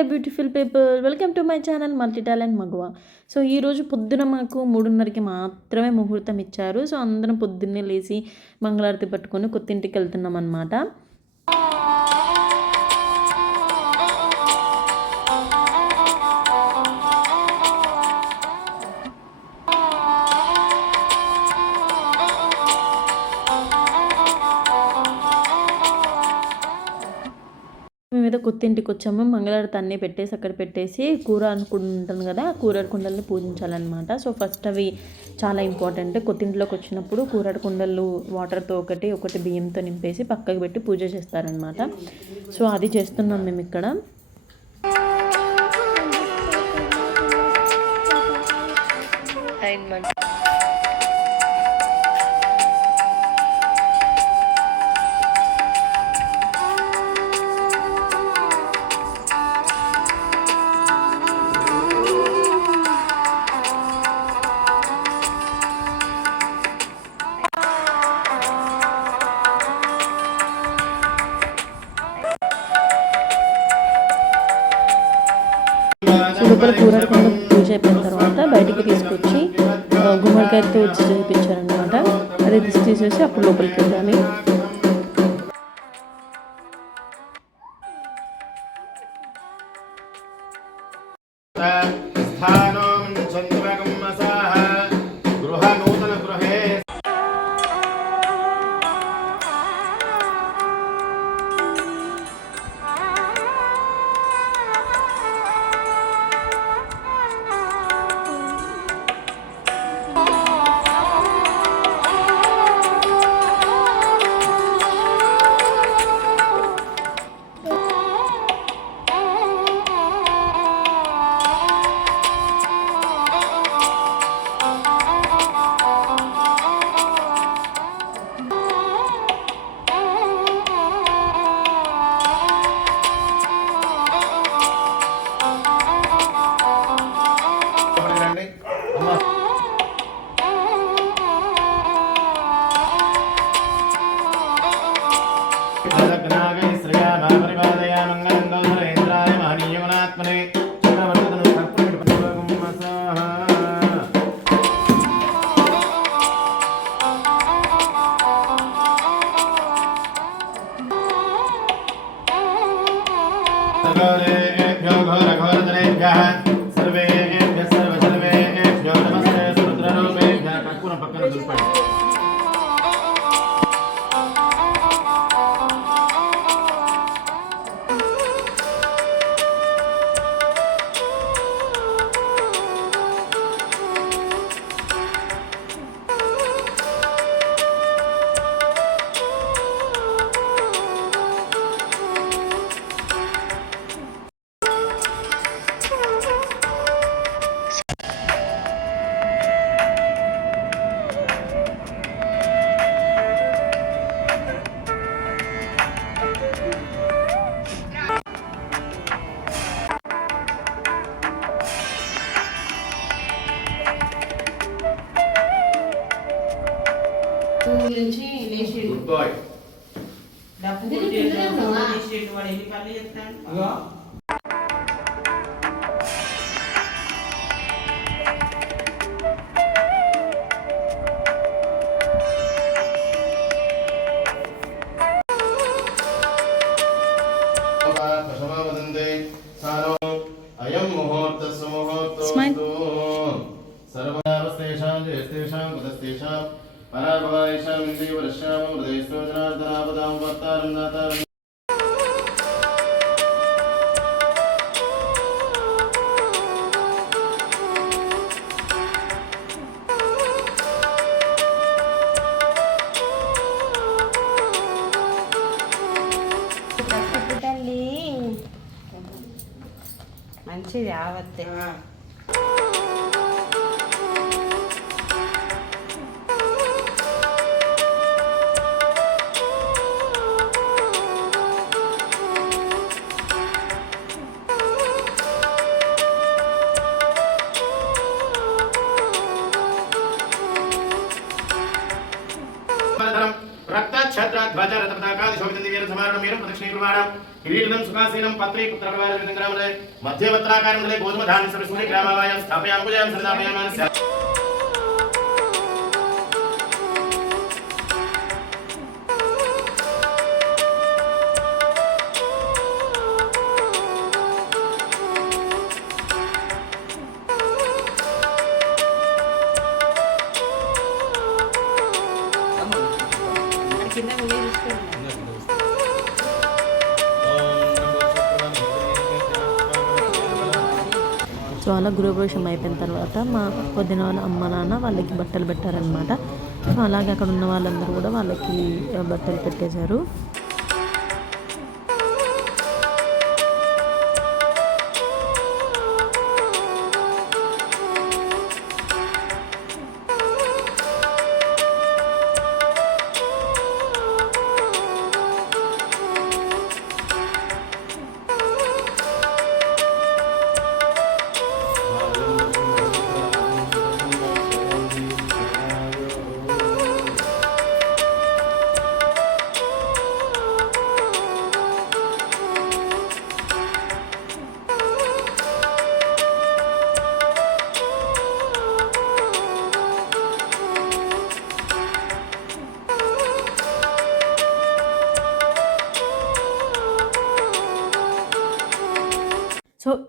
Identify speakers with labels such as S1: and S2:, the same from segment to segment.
S1: Hello beautiful people welcome to my channel multi talent Maguva. So ఈరోజు పొద్దున మాకు మూడున్నరకి మాత్రమే ముహూర్తం ఇచ్చారు. సో అందరం పొద్దున్నే లేచి మంగళారతి పట్టుకొని కొత్తింటికి వెళ్తున్నాం అనమాట మీద కొత్త వచ్చాము మంగళారతి అన్నీ పెట్టేసి అక్కడ పెట్టేసి కూర అనుకుంటాను కదా కూరడు కుండల్ని పూజించాలన్నమాట. సో ఫస్ట్ అవి చాలా ఇంపార్టెంట్ కొత్తింటిలోకి వచ్చినప్పుడు కూరడు కుండలు వాటర్తో ఒకటి ఒకటి బియ్యంతో నింపేసి పక్కకు పెట్టి పూజ చేస్తారనమాట సో అది చేస్తున్నాం మేము ఇక్కడ.
S2: Nine months.
S1: లోపల కూర కొంత పూజ అయిపోయిన తర్వాత బయటికి తీసుకొచ్చి గుమ్మడికాయతో వచ్చి చూపించారనమాట అది దిష్టి తీసేసి అప్పుడు లోపలికి వెళ్ళాలి.
S3: Thank వాడు ఎన్ని పనులు చేస్తాడు?
S4: దశమా వదంతే సారో ಮಾಡ್ತಿದ್ದೆ ಆವತ್ತೇ
S3: പേരും പ്രദക്ഷിണിക്കുമാണ് സ്ഥാപയാം
S1: సో అలా గృహప్రవేశం అయిపోయిన తర్వాత మా పొద్దున వాళ్ళ అమ్మ నాన్న వాళ్ళకి బట్టలు పెట్టారనమాట సో అలాగే అక్కడ ఉన్న వాళ్ళందరూ కూడా వాళ్ళకి బట్టలు పెట్టేశారు.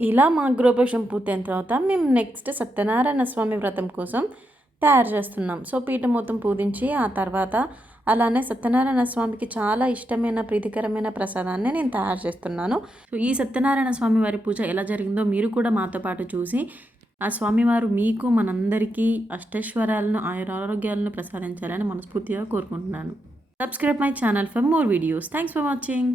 S1: ఇలా మా గృహప్రవేశం పూర్తయిన తర్వాత మేము నెక్స్ట్ సత్యనారాయణ స్వామి వ్రతం కోసం తయారు చేస్తున్నాం. సో పీఠం మొత్తం పూజించి ఆ తర్వాత అలానే సత్యనారాయణ స్వామికి చాలా ఇష్టమైన ప్రీతికరమైన ప్రసాదాన్ని నేను తయారు చేస్తున్నాను. సో ఈ సత్యనారాయణ స్వామి వారి పూజ ఎలా జరిగిందో మీరు కూడా మాతో పాటు చూసి ఆ స్వామివారు మీకు మనందరికీ అష్టైశ్వర్యాలను ఆయురారోగ్యాలను ప్రసాదించాలని మనస్ఫూర్తిగా కోరుకుంటున్నాను. Subscribe my channel for more videos thanks for watching